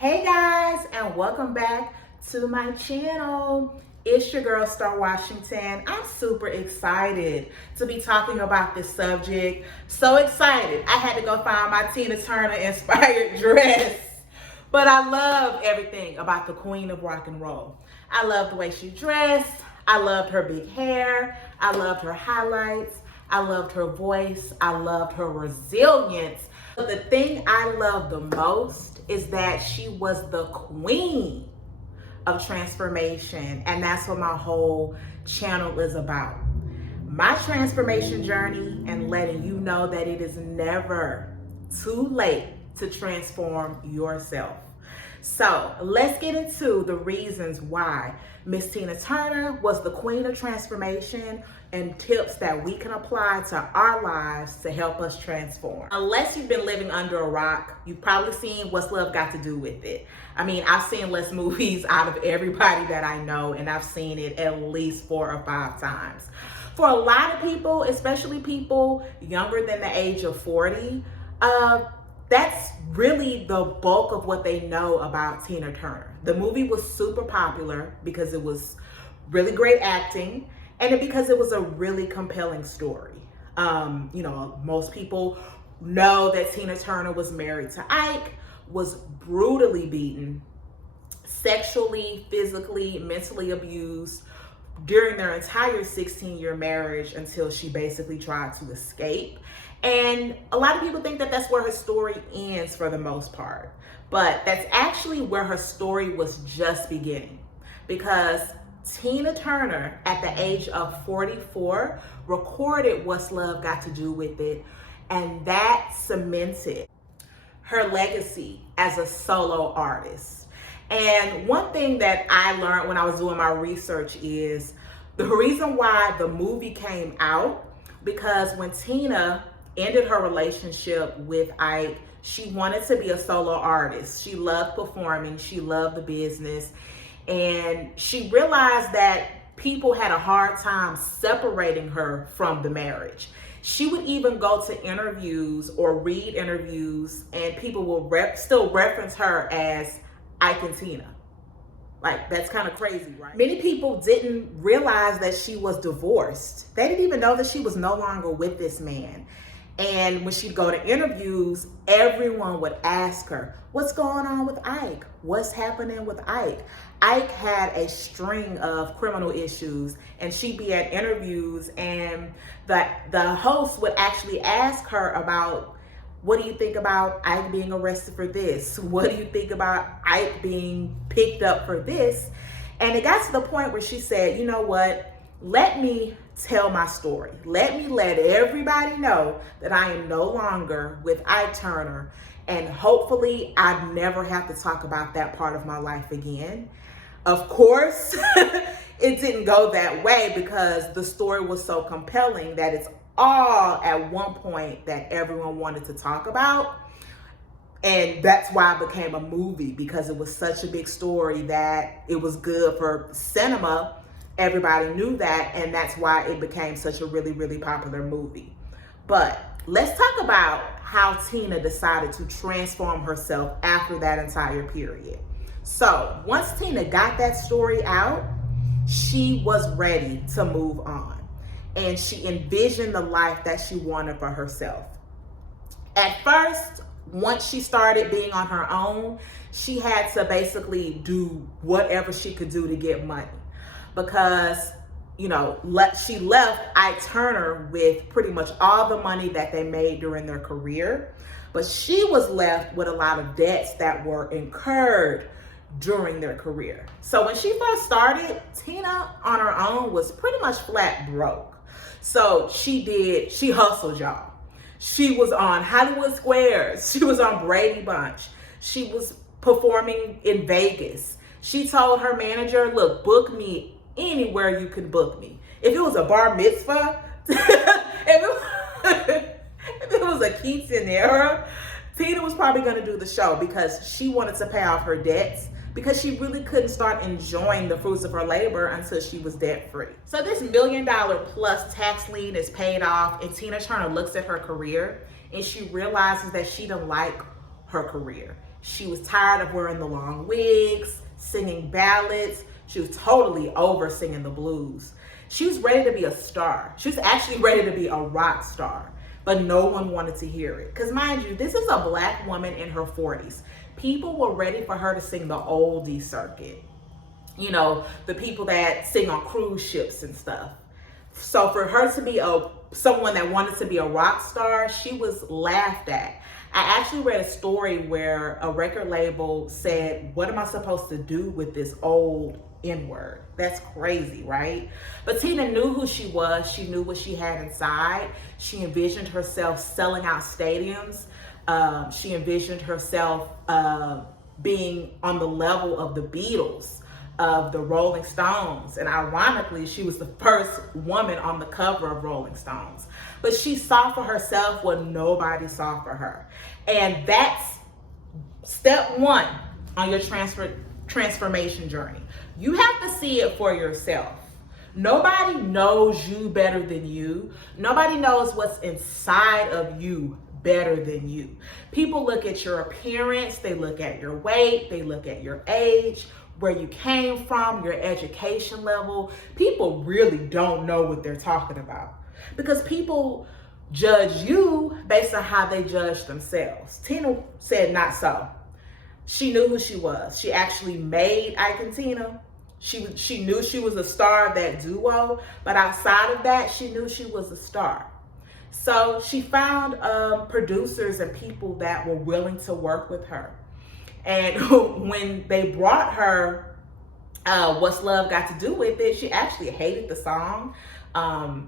Hey guys, and welcome back to my channel. It's your girl Star Washington. I'm super excited to be talking about this subject. So excited, I had to go find my Tina Turner inspired dress. But I love everything about the Queen of Rock and Roll. I love the way she dressed. I loved her big hair. I loved her highlights. I loved her voice. I loved her resilience. But the thing I love the most is that she was the queen of transformation. And that's what my whole channel is about. My transformation journey and letting you know that it is never too late to transform yourself. So let's get into the reasons why Miss Tina Turner was the queen of transformation and tips that we can apply to our lives to help us transform. Unless you've been living under a rock, you've probably seen What's Love Got to Do with It. I mean, I've seen less movies out of everybody that I know, and I've seen it at least 4 or 5 times. For a lot of people, especially people younger than the age of 40, that's really the bulk of what they know about Tina Turner. The movie was super popular because it was really great acting and because it was a really compelling story. Most people know that Tina Turner was married to Ike, was brutally beaten, sexually, physically, mentally abused during their entire 16-year marriage until she basically tried to escape. And a lot of people think that that's where her story ends for the most part. But that's actually where her story was just beginning. Because Tina Turner, at the age of 44, recorded What's Love Got to Do with It. And that cemented her legacy as a solo artist. And one thing that I learned when I was doing my research is the reason why the movie came out, because when Tina ended her relationship with Ike, she wanted to be a solo artist. She loved performing, she loved the business, and she realized that people had a hard time separating her from the marriage. She would even go to interviews or read interviews, and people will still reference her as Ike and Tina. Like, that's kind of crazy, right? Many people didn't realize that she was divorced. They didn't even know that she was no longer with this man. And when she'd go to interviews, everyone would ask her, what's going on with Ike? What's happening with Ike? Ike had a string of criminal issues, and she'd be at interviews, and the host would actually ask her about, what do you think about Ike being arrested for this? What do you think about Ike being picked up for this? And it got to the point where she said, you know what? Let me tell my story. Let me let everybody know that I am no longer with Ike Turner, and hopefully I never have to talk about that part of my life again. Of course, it didn't go that way because the story was so compelling that it's all at one point that everyone wanted to talk about. And that's why it became a movie, because it was such a big story that it was good for cinema. Everybody knew that, and that's why it became such a really, really popular movie. But let's talk about how Tina decided to transform herself after that entire period. So once Tina got that story out, she was ready to move on. And she envisioned the life that she wanted for herself. At first, once she started being on her own, she had to basically do whatever she could do to get money. Because, she left Ike Turner with pretty much all the money that they made during their career. But she was left with a lot of debts that were incurred during their career. So when she first started, Tina on her own was pretty much flat broke. So she hustled, y'all. She was on Hollywood Squares. She was on Brady Bunch. She was performing in Vegas. She told her manager, look, book me anywhere you could book me. If it was a bar mitzvah, if it was a quinceanera, Tina was probably going to do the show because she wanted to pay off her debts, because she really couldn't start enjoying the fruits of her labor until she was debt free. So this $1 million plus tax lien is paid off, and Tina Turner looks at her career and she realizes that she didn't like her career. She was tired of wearing the long wigs, singing ballads. She was totally over singing the blues. She was ready to be a star. She was actually ready to be a rock star, but no one wanted to hear it. Because mind you, this is a black woman in her 40s. People were ready for her to sing the oldie circuit. You know, the people that sing on cruise ships and stuff. So for her to be someone that wanted to be a rock star, she was laughed at. I actually read a story where a record label said, "What am I supposed to do with this old N-word?" That's crazy, right? But Tina knew who she was. She knew what she had inside. She envisioned herself selling out stadiums. She envisioned herself being on the level of the Beatles, of the Rolling Stones. And ironically, she was the first woman on the cover of Rolling Stones. But she saw for herself what nobody saw for her. And that's step one on your transformation journey. You have to see it for yourself. Nobody knows you better than you. Nobody knows what's inside of you better than you. People look at your appearance, they look at your weight, they look at your age, where you came from, your education level. People really don't know what they're talking about because people judge you based on how they judge themselves. Tina said not so. She knew who she was. She actually made Ike and Tina. She knew she was a star of that duo, but outside of that, she knew she was a star. So she found producers and people that were willing to work with her. And when they brought her What's Love Got to Do With It, she actually hated the song. I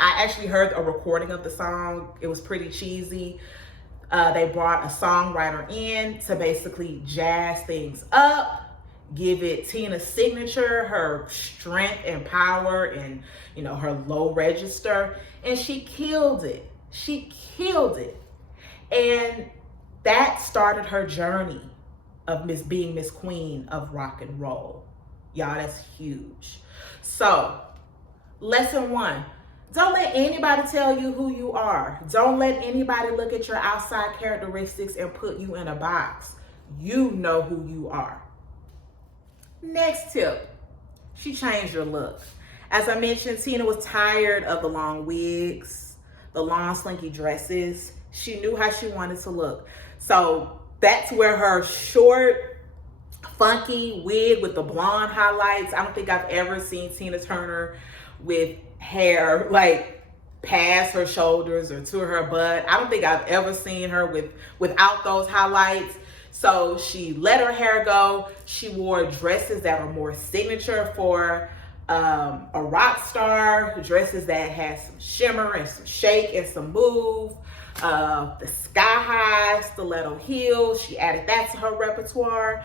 actually heard a recording of the song. It was pretty cheesy. They brought a songwriter in to basically jazz things up, give it Tina's signature, her strength and power, and her low register, and she killed it. She killed it. And that started her journey of being Miss Queen of rock and roll. Y'all, that's huge. So, lesson one, don't let anybody tell you who you are. Don't let anybody look at your outside characteristics and put you in a box. You know who you are. Next tip, she changed her look. As I mentioned, Tina was tired of the long wigs, the long slinky dresses. She knew how she wanted to look. So that's where her short, funky wig with the blonde highlights. I don't think I've ever seen Tina Turner with hair like past her shoulders or to her butt. I don't think I've ever seen her without those highlights. So she let her hair go. She wore dresses that are more signature for a rock star, dresses that had some shimmer and some shake and some move. The sky high stiletto heels, she added that to her repertoire.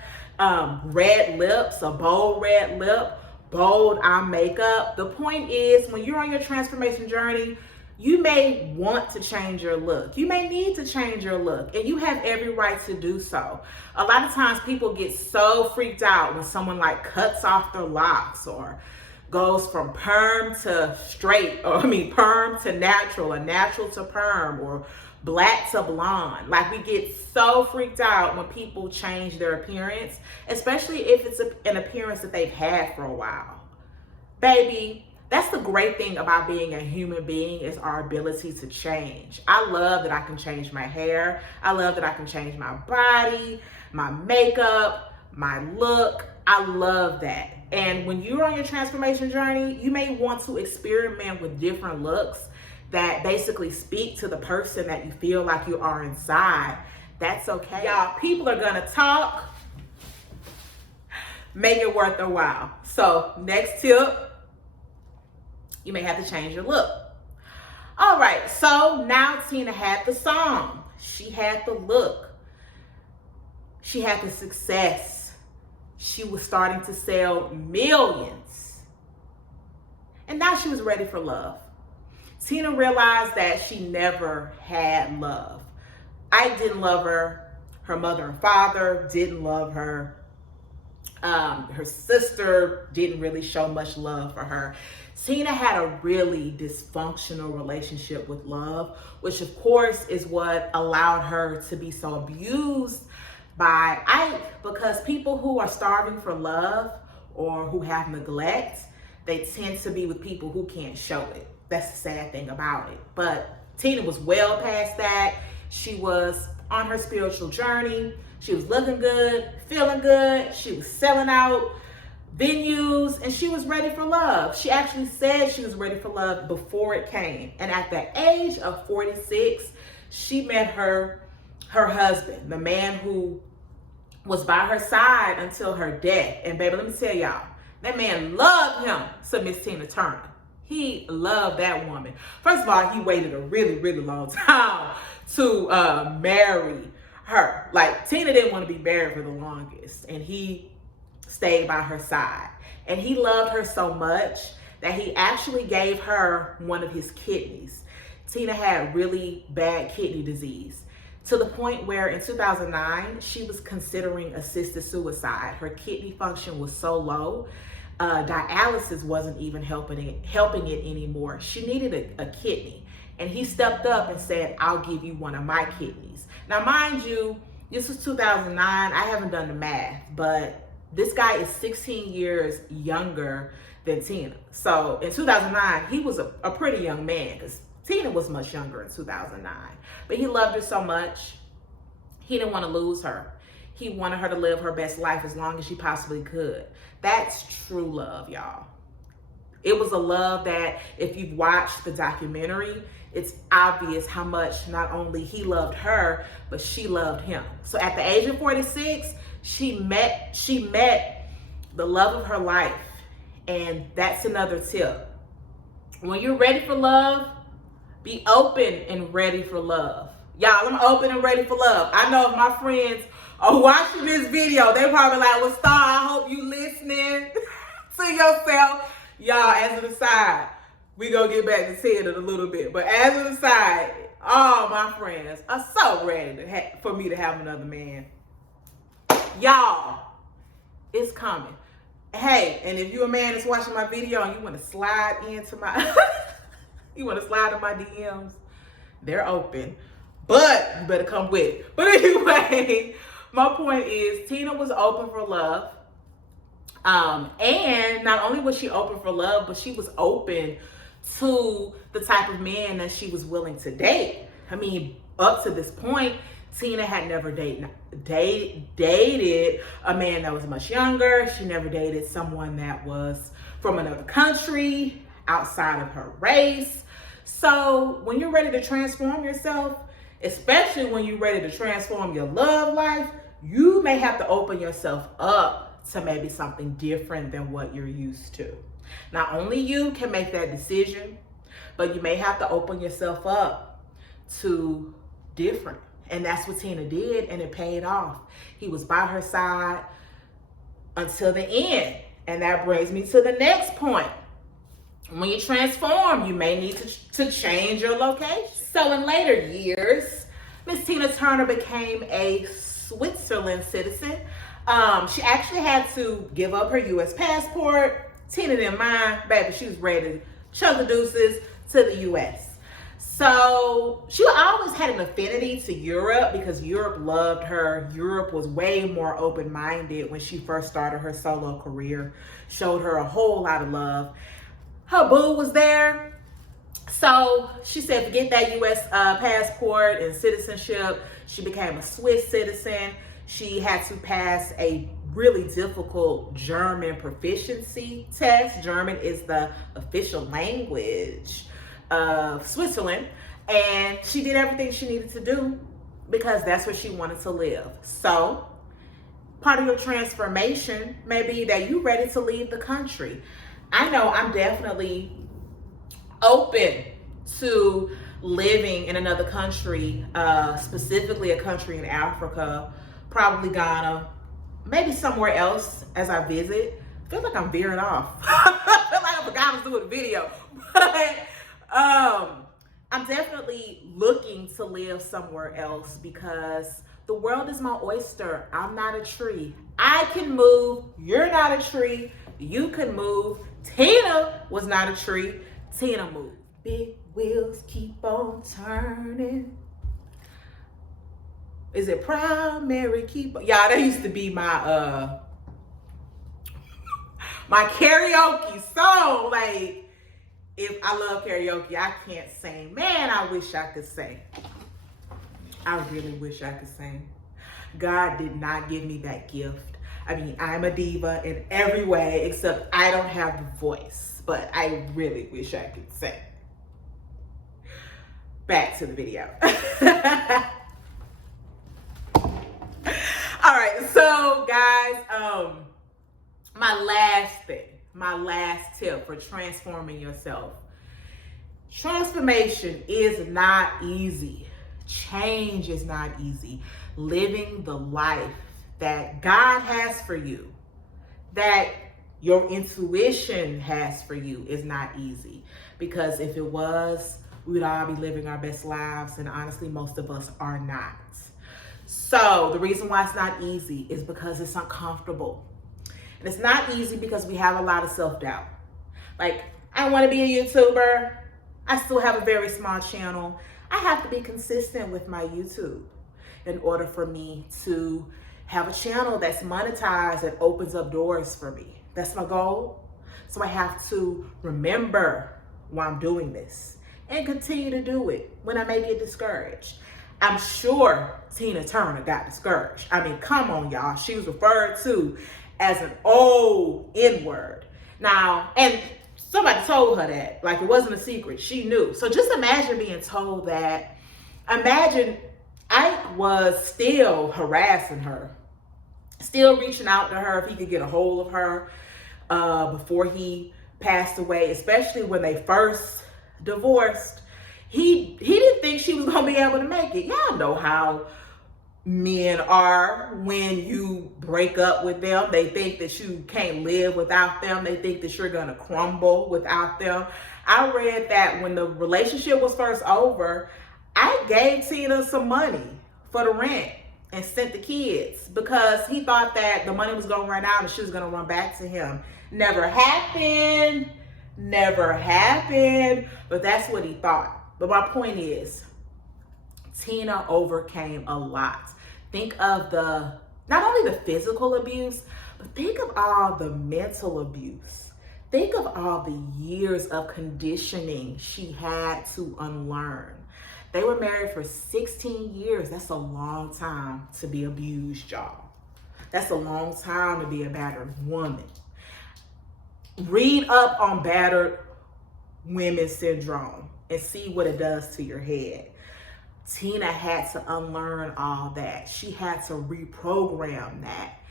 Red lips, a bold red lip, bold eye makeup. The point is, when you're on your transformation journey, you may want to change your look. You may need to change your look, and you have every right to do so. A lot of times people get so freaked out when someone like cuts off their locks or goes from perm to straight, or perm to natural, or natural to perm, or black to blonde. Like, we get so freaked out when people change their appearance, especially if it's an appearance that they've had for a while. Baby, that's the great thing about being a human being, is our ability to change. I love that I can change my hair. I love that I can change my body, my makeup, my look. I love that. And when you're on your transformation journey, you may want to experiment with different looks that basically speak to the person that you feel like you are inside. That's okay. Y'all, people are gonna talk. Make it worth their while. So, next tip, you may have to change your look. All right, so now Tina had the song. She had the look. She had the success. She was starting to sell millions. And now she was ready for love. Tina realized that she never had love. Ike didn't love her. Her mother and father didn't love her. Her sister didn't really show much love for her. Tina had a really dysfunctional relationship with love, which of course is what allowed her to be so abused because people who are starving for love or who have neglect, they tend to be with people who can't show it. That's the sad thing about it. But Tina was well past that. She was on her spiritual journey. She was looking good, feeling good. She was selling out venues, and she was ready for love. She actually said she was ready for love before it came. And at the age of 46, she met her husband, the man who was by her side until her death. And baby, let me tell y'all, that man loved him, so Miss Tina Turner. He loved that woman. First of all, he waited a really, really long time to marry her. Like, Tina didn't want to be married for the longest, and he stayed by her side. And he loved her so much that he actually gave her one of his kidneys. Tina had really bad kidney disease, to the point where in 2009, she was considering assisted suicide. Her kidney function was so low, dialysis wasn't even helping it anymore. She needed a kidney. And he stepped up and said, I'll give you one of my kidneys. Now, mind you, this was 2009. I haven't done the math, but this guy is 16 years younger than Tina. So in 2009, he was a pretty young man, because Tina was much younger in 2009. But he loved her so much, he didn't want to lose her. He wanted her to live her best life as long as she possibly could. That's true love, y'all. It was a love that, if you've watched the documentary, it's obvious how much not only he loved her, but she loved him. So at the age of 46, she met the love of her life. And that's another tip. When you're ready for love, be open and ready for love. Y'all, I'm open and ready for love. I know if my friends are watching this video, they probably like, well, Star, I hope you listening to yourself. Y'all, as an aside, we gonna get back to Ted in a little bit. But as an aside, all my friends are so ready for me to have another man. Y'all, it's coming. Hey, and if you're a man that's watching my video and you want to slide into my you want to slide in my DMs, they're open. But you better come with it. But anyway, my point is, Tina was open for love. And not only was she open for love, but she was open to the type of man that she was willing to date. I mean, up to this point, Tina had never dated a man that was much younger. She never dated someone that was from another country, outside of her race. So when you're ready to transform yourself, especially when you're ready to transform your love life, you may have to open yourself up to maybe something different than what you're used to. Not only you can make that decision, but you may have to open yourself up to different. And that's what Tina did, and it paid off. He was by her side until the end. And that brings me to the next point. When you transform, you may need to change your location. So in later years, Miss Tina Turner became a Switzerland citizen. She actually had to give up her U.S. passport. Tina didn't mind, baby. She was ready to chug the deuces to the U.S. So she always had an affinity to Europe because Europe loved her. Europe was way more open-minded when she first started her solo career, showed her a whole lot of love. Her boo was there. So she said, forget that U.S. passport and citizenship. She became a Swiss citizen. She had to pass a really difficult German proficiency test. German is the official language of Switzerland, and she did everything she needed to do because that's where she wanted to live. So part of your transformation may be that you're ready to leave the country. I know I'm definitely open to living in another country, specifically a country in Africa, probably Ghana, maybe somewhere else as I visit. I feel like I'm veering off. I feel like I forgot I was doing a video. But I'm definitely looking to live somewhere else because the world is my oyster. I'm not a tree. I can move. You're not a tree. You can move. Tina was not a tree. Tina moved. Big wheels keep on turning. Is it Proud Mary Keeper? Y'all, that used to be my karaoke song. Like, if I love karaoke, I can't sing. Man, I wish I could sing. I really wish I could sing. God did not give me that gift. I mean, I'm a diva in every way except I don't have the voice, but I really wish I could sing. Back to the video. All right, so guys, my last tip for transforming yourself. Transformation is not easy. Change is not easy. Living the life that God has for you, that your intuition has for you, is not easy. Because if it was, we would all be living our best lives, and honestly, most of us are not. So the reason why it's not easy is because it's uncomfortable. And it's not easy because we have a lot of self-doubt. Like, I want to be a YouTuber. I still have a very small channel. I have to be consistent with my YouTube in order for me to have a channel that's monetized and opens up doors for me. That's my goal. So I have to remember why I'm doing this and continue to do it when I may get discouraged. I'm sure Tina Turner got discouraged. I mean, come on, y'all. She was referred to as an old N-word. Now, and somebody told her that. Like, it wasn't a secret. She knew. So just imagine being told that. Imagine Ike was still harassing her, still reaching out to her if he could get a hold of her before he passed away, especially when they first divorced. He didn't think she was going to be able to make it. Y'all know how men are when you break up with them. They think that you can't live without them. They think that you're going to crumble without them. I read that when the relationship was first over, I gave Tina some money for the rent and sent the kids because he thought that the money was going to run out and she was going to run back to him. Never happened. Never happened. But that's what he thought. But my point is, Tina overcame a lot. Think of not only the physical abuse, but think of all the mental abuse. Think of all the years of conditioning she had to unlearn. They were married for 16 years. That's a long time to be abused, y'all. That's a long time to be a battered woman. Read up on battered women syndrome and see what it does to your head. Tina had to unlearn all that. She had to reprogram that.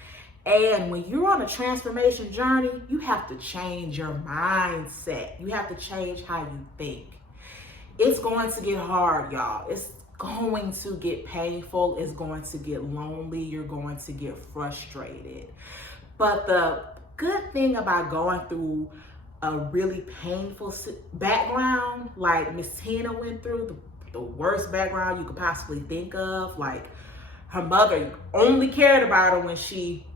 And when you're on a transformation journey, you have to change your mindset. You have to change how you think. It's going to get hard, y'all. It's going to get painful. It's going to get lonely. You're going to get frustrated. But the good thing about going through a really painful background, like Miss Tina went through, the worst background you could possibly think of. Like, her mother only cared about her when she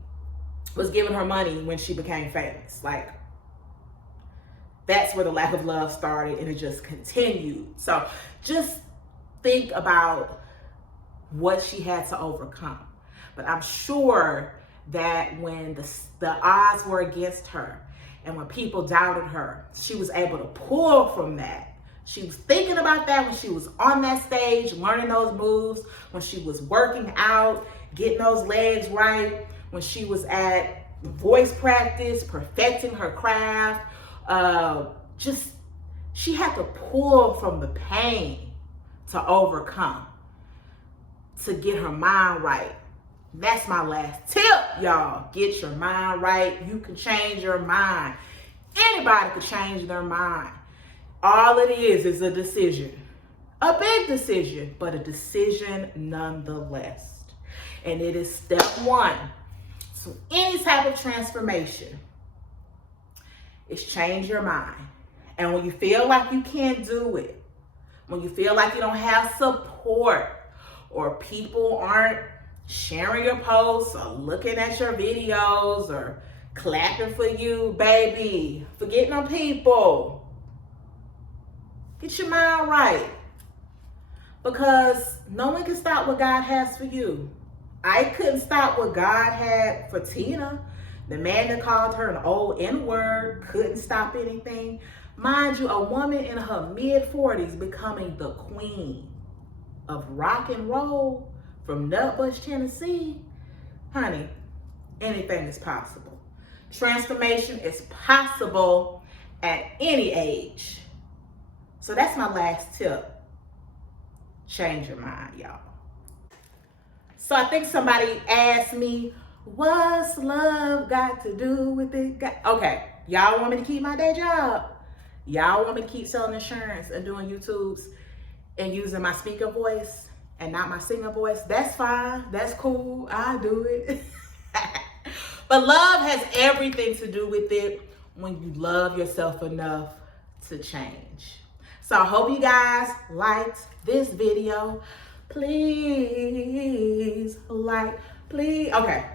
was giving her money when she became famous. Like, that's where the lack of love started, and it just continued. So just think about what she had to overcome. But I'm sure that when the odds were against her and when people doubted her, she was able to pull from that. She was thinking about that when she was on that stage, learning those moves, when she was working out, getting those legs right, when she was at voice practice, perfecting her craft. She had to pull from the pain to overcome, to get her mind right. That's my last tip, y'all. Get your mind right. You can change your mind. Anybody can change their mind. All it is a decision. A big decision, but a decision nonetheless. And it is step one. So any type of transformation is change your mind. And when you feel like you can't do it, when you feel like you don't have support, or people aren't sharing your posts or looking at your videos or clapping for you, baby, forgetting on people. Get your mind right. because no one can stop what God has for you. I couldn't stop what God had for Tina. The man that called her an old N-word couldn't stop anything. Mind you, a woman in her mid-40s becoming the queen of rock and roll from Nutbush, Tennessee. Honey, anything is possible. Transformation is possible at any age. So that's my last tip. Change your mind, y'all. So I think somebody asked me, what's love got to do with it? Okay, y'all want me to keep my day job? Y'all want me to keep selling insurance and doing YouTubes and using my speaker voice and not my singer voice? That's fine. That's cool. I'll do it. But love has everything to do with it when you love yourself enough to change. So I hope you guys liked this video. Please like, please. Okay,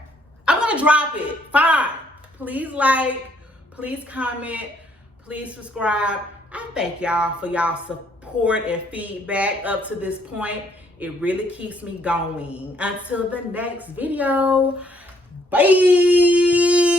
I'm gonna drop it. Fine. Please like, please comment, please subscribe. I thank y'all for y'all support and feedback up to this point. It really keeps me going. Until the next video, bye.